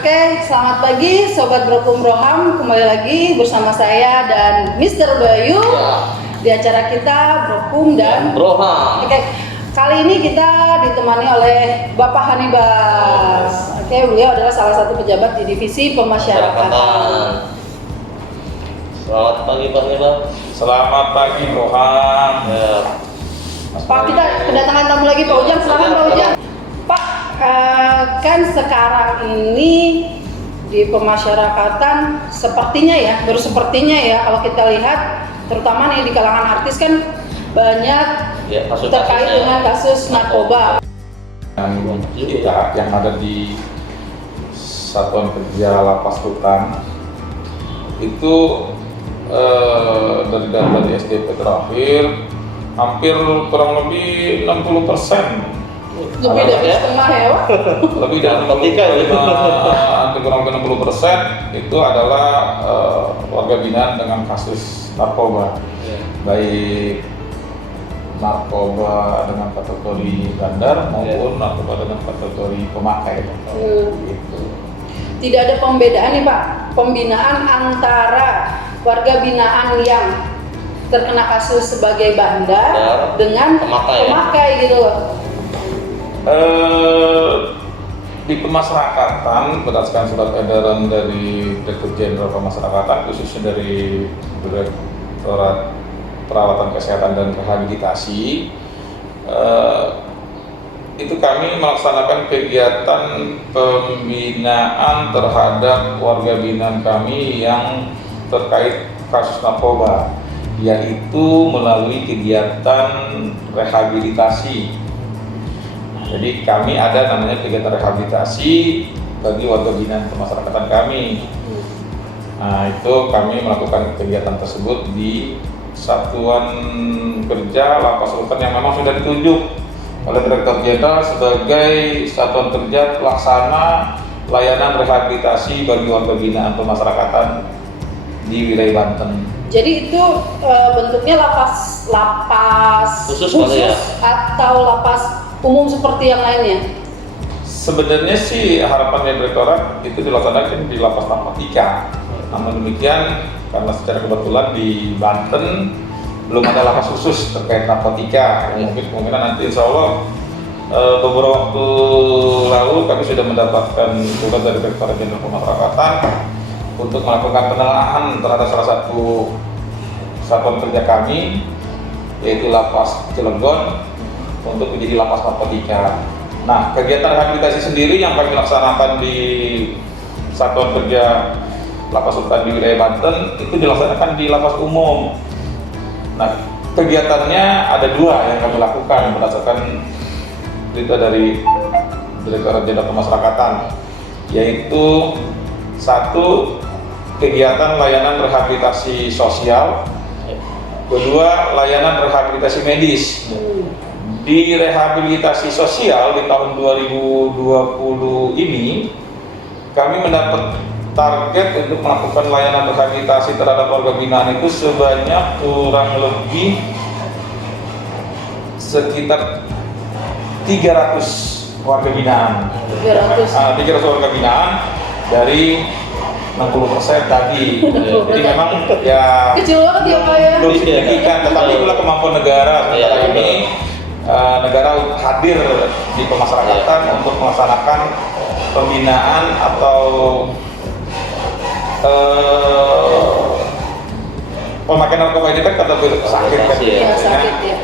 Oke, selamat pagi Sobat Brokum Broham. Kembali lagi bersama saya dan Mr. Bayu di acara kita Brokum dan Broham. Oke, kali ini kita ditemani oleh Bapak Hanibas. Oke, beliau adalah salah satu pejabat di divisi pemasyarakatan. Selamat pagi Pak Hanibas. Selamat pagi Broham. Ya. Pak, kita kedatangan tamu lagi, Pak Ujang. Silakan Pak Ujang. Pak, kan sekarang ini di pemasyarakatan sepertinya ya, baru sepertinya ya, kalau kita lihat terutama nih di kalangan artis kan banyak Ya, terkait dengan kasus narkoba. Kita yang ada di Satuan Kerja Lapas Rutan itu dari data di SDP terakhir hampir kurang lebih 60%. Lebih dari setengah ya, Pak? Lebih dari 60% itu adalah warga binaan dengan kasus narkoba, baik narkoba dengan kategori bandar maupun narkoba dengan kategori pemakai. Gitu. Tidak ada pembedaan nih Pak, pembinaan antara warga binaan yang terkena kasus sebagai bandar dengan pemakai gitu loh. Di pemasyarakatan berdasarkan surat edaran dari Direktur Jenderal Pemasyarakatan khususnya dari Direktorat Perawatan Kesehatan dan Rehabilitasi, itu kami melaksanakan kegiatan pembinaan terhadap warga binaan kami yang terkait kasus narkoba, yaitu melalui kegiatan rehabilitasi. Jadi kami ada namanya kegiatan rehabilitasi bagi warga binaan pemasyarakatan kami. Nah, itu kami melakukan kegiatan tersebut di Satuan Kerja Lapas Rutan yang memang sudah ditunjuk oleh Direktur Jenderal sebagai Satuan Kerja Pelaksana Layanan Rehabilitasi bagi warga binaan pemasyarakatan di wilayah Banten. Jadi itu bentuknya lapas Khusus ya? Atau lapas umum seperti yang lainnya? Sebenarnya sih harapan dari Direktorat itu dilaksanakan di lapas narkotika. Namun demikian karena secara kebetulan di Banten belum ada lapas khusus terkait narkotika. Mungkin nanti insya Allah beberapa waktu lalu kami sudah mendapatkan tugas dari Direktorat Jenderal Pemasyarakatan untuk melakukan penelaahan terhadap salah satu satuan kerja kami, yaitu lapas Cilegon, untuk menjadi lapas narkotika. Nah, kegiatan rehabilitasi sendiri yang kami laksanakan di Satuan Kerja Lapas Rutan di wilayah Banten itu dilaksanakan di lapas umum. Nah, kegiatannya ada dua yang kami lakukan berdasarkan berita dari Direktorat Jenderal Pemasyarakatan, yaitu satu, kegiatan layanan rehabilitasi sosial, kedua, layanan rehabilitasi medis. Di rehabilitasi sosial di tahun 2020 ini kami mendapat target untuk melakukan layanan rehabilitasi terhadap warga binaan itu sebanyak kurang lebih sekitar 300 warga binaan. 300 warga binaan dari 60% tadi. Jadi memang ya kecil banget ya Pak ya. belum signifikan, tetapi itulah kemampuan negara sementara ini. Negara hadir di pemasyarakatan untuk melaksanakan pembinaan atau pemakaian narkoba ini kan kategori sakit kan,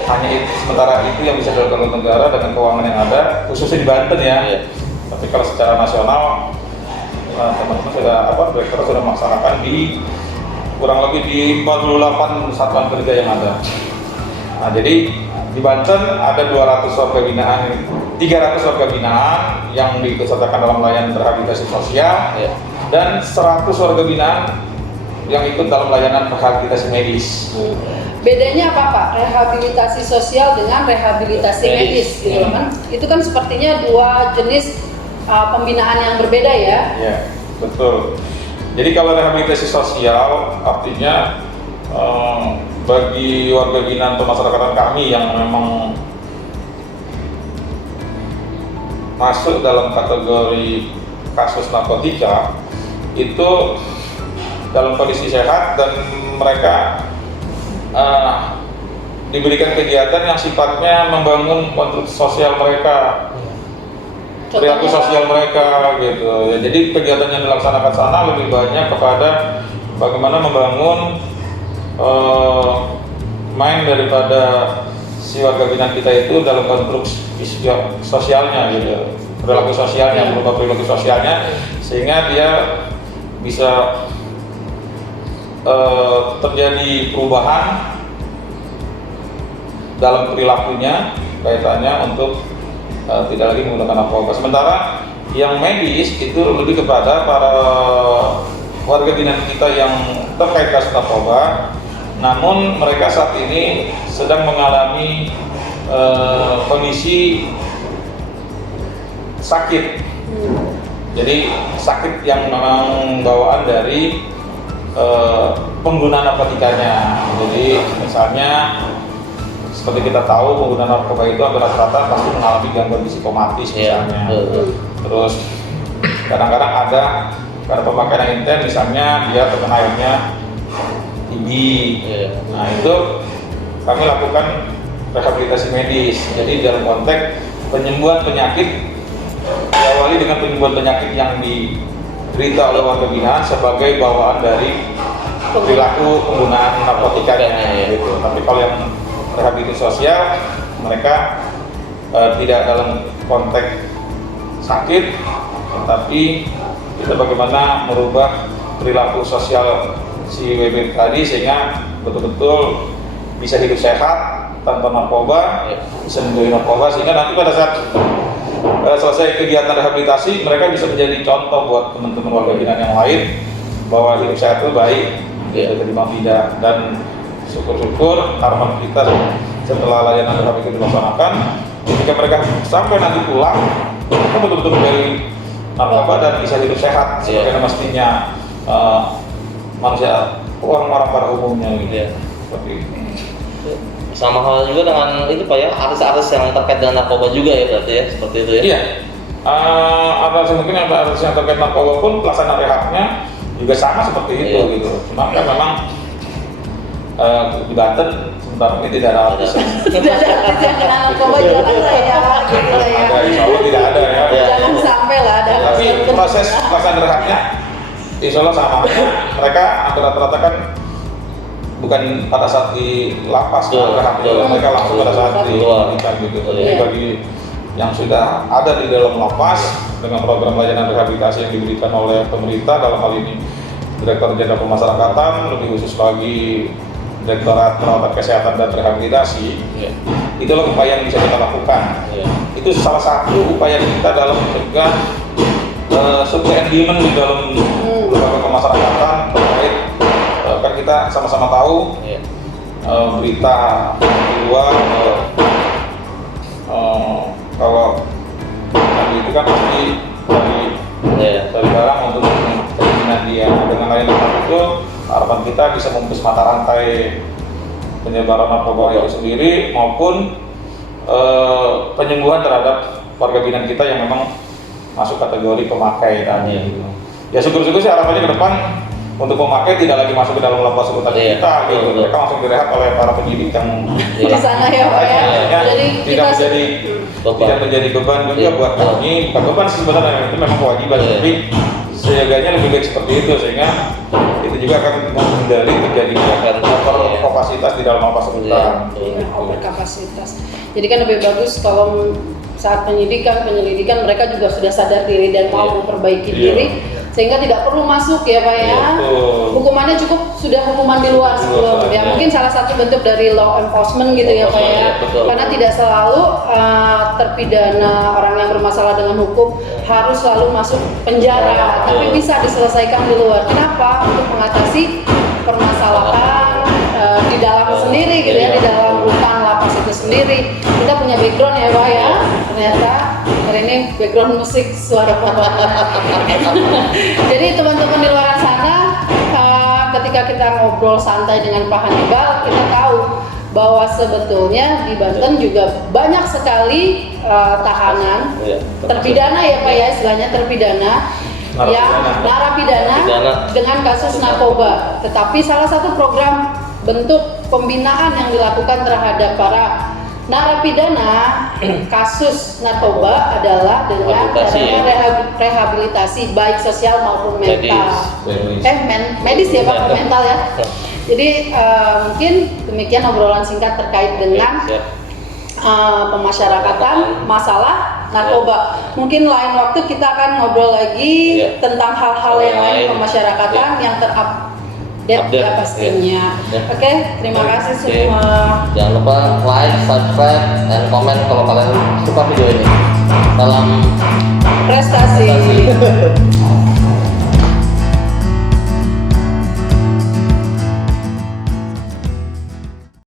hanya itu, sementara itu yang bisa dilakukan oleh negara dengan keuangan yang ada, khususnya di Banten ya. Tapi kalau secara nasional teman-teman Direktur sudah melaksanakan di kurang lebih di 48 satuan kerja yang ada. Nah, jadi di Banten ada 200 warga binaan, 300 warga binaan yang diikutsertakan dalam layanan rehabilitasi sosial, dan 100 warga binaan yang ikut dalam layanan rehabilitasi medis. Bedanya apa Pak? Rehabilitasi sosial dengan rehabilitasi medis gitu kan? Itu kan sepertinya dua jenis pembinaan yang berbeda ya? Ya, betul. Jadi kalau rehabilitasi sosial artinya bagi warga binaan pemasyarakatan kami yang memang masuk dalam kategori kasus narkotika itu dalam kondisi sehat dan mereka diberikan kegiatan yang sifatnya membangun konstruksi sosial mereka, perilaku sosial mereka gitu. Ya, jadi kegiatan yang dilaksanakan sana lebih banyak kepada bagaimana membangun main daripada si warga binaan kita itu dalam konstruksi sosialnya gitu, perilaku sosialnya, berupa perilaku sosialnya, sehingga dia bisa terjadi perubahan dalam perilakunya kaitannya untuk tidak lagi menggunakan narkoba. Sementara yang medis itu lebih kepada para warga binaan kita yang terkait kasus narkoba, namun mereka saat ini sedang mengalami kondisi sakit. Jadi sakit yang memang bawaan dari pengguna narkotikanya. Jadi misalnya seperti kita tahu pengguna narkoba itu hampir rata-rata pasti mengalami gangguan psikomatis misalnya. Terus kadang-kadang ada karena pemakaian yang intens, misalnya dia terkena airnya tinggi. Nah itu kami lakukan rehabilitasi medis. Jadi dalam konteks penyembuhan penyakit diawali dengan penyembuhan penyakit yang diderita oleh warga binaan sebagai bawaan dari perilaku penggunaan narkotikanya gitu. Tapi kalau yang rehabilitasi sosial mereka tidak dalam konteks sakit, tapi kita bagaimana merubah perilaku sosial si WB tadi sehingga betul-betul bisa hidup sehat tanpa narkoba, bisa menjauhi narkoba, sehingga nanti pada saat selesai kegiatan rehabilitasi mereka bisa menjadi contoh buat teman-teman warga binaan yang lain bahwa hidup sehat itu baik, terima tidak. Dan syukur-syukur harapan kita setelah layanan rehabilitasi dilaksanakan, ketika mereka sampai nanti pulang, mereka betul-betul menjadi narkoba dan bisa hidup sehat sebagaimana mestinya manusia, orang-orang pada umumnya gitu. Seperti ini. Sama hal juga dengan itu Pak ya, artis-artis yang terkait dengan narkoba juga ya berarti ya, seperti itu ya? Iya, artis mungkin yang terkait narkoba pun pelaksanaan rehabnya juga sama seperti itu gitu. Cuma kan memang di Banten sebentar ini tidak ada artis Tidak ada artis yang kena narkoba, jangan lah ya, gitu lah ya. ada, insya Allah tidak ada ya. Jangan sampai lah ada. Tapi proses pelaksanaan rehabnya insya Allah sama. Mereka rata-rata kan bukan pada saat di lapas rehabnya, mereka langsung pada saat di pendidikan gitu. Jadi bagi yang sudah ada di dalam lapas dengan program layanan rehabilitasi yang diberikan oleh pemerintah, dalam hal ini Direktur Jenderal Pemasyarakatan, lebih khusus lagi Direktorat Perawatan Kesehatan dan Rehabilitasi, itulah upaya yang bisa kita lakukan. Itu salah satu upaya kita dalam mencegah sub-engagement di dalam lembaga pemasyarakatan terkait kan kita sama-sama tahu berita di luar kalau tadi itu kan pasti dari barang untuk keinginan dia. Dengan layanan itu harapan kita bisa memutus mata rantai penyebaran narkoba itu sendiri maupun penyembuhan terhadap warga binaan kita yang memang masuk kategori pemakai tadi. Ya syukur-syukur sih harapannya ke depan untuk pemakai tidak lagi masuk ke dalam lapas rutan kita gitu. Mereka langsung direhab oleh para penyidik yang di sana ya Pak ya. Jadi tidak menjadi beban juga buat kami. Bukan beban sih sebenarnya, itu memang kewajiban, tapi sejaganya lebih baik seperti itu sehingga itu juga akan menghindari terjadi overkapasitas di dalam lapas rutan. Overkapasitas. Jadi kan lebih bagus kalau saat penyelidikan mereka juga sudah sadar diri dan mau memperbaiki diri sehingga tidak perlu masuk ya Pak ya. Hukumannya cukup sudah hukuman di luar sebelum ya. Mungkin salah satu bentuk dari law enforcement gitu ya Pak ya. Karena tidak selalu terpidana orang yang bermasalah dengan hukum harus selalu masuk penjara, tapi bisa diselesaikan di luar. Kenapa? Untuk mengatasi permasalahan di dalam sendiri gitu ya, di dalam rutan lapas itu sendiri. Kita punya background ya Pak ya. Ternyata hari ini background musik suara perlawanan. Jadi teman-teman di luar sana, ketika kita ngobrol santai dengan Pak Hannibal, kita tahu bahwa sebetulnya di Banten juga banyak sekali tahanan, terpidana ya Pak ya, istilahnya terpidana narapidana dengan kasus narkoba. Tetapi salah satu program bentuk pembinaan yang dilakukan terhadap para narapidana kasus narkoba adalah dengan rehabilitasi baik sosial maupun mental. Medis ya Pak, mental ya. Jadi mungkin demikian obrolan singkat terkait dengan pemasyarakatan masalah narkoba. Mungkin lain waktu kita akan ngobrol lagi tentang hal-hal yang lain pemasyarakatan yang terupdate ya pastinya. Oke, terima kasih semua. Jangan lupa like, subscribe, dan komen kalau kalian suka video ini. Salam prestasi.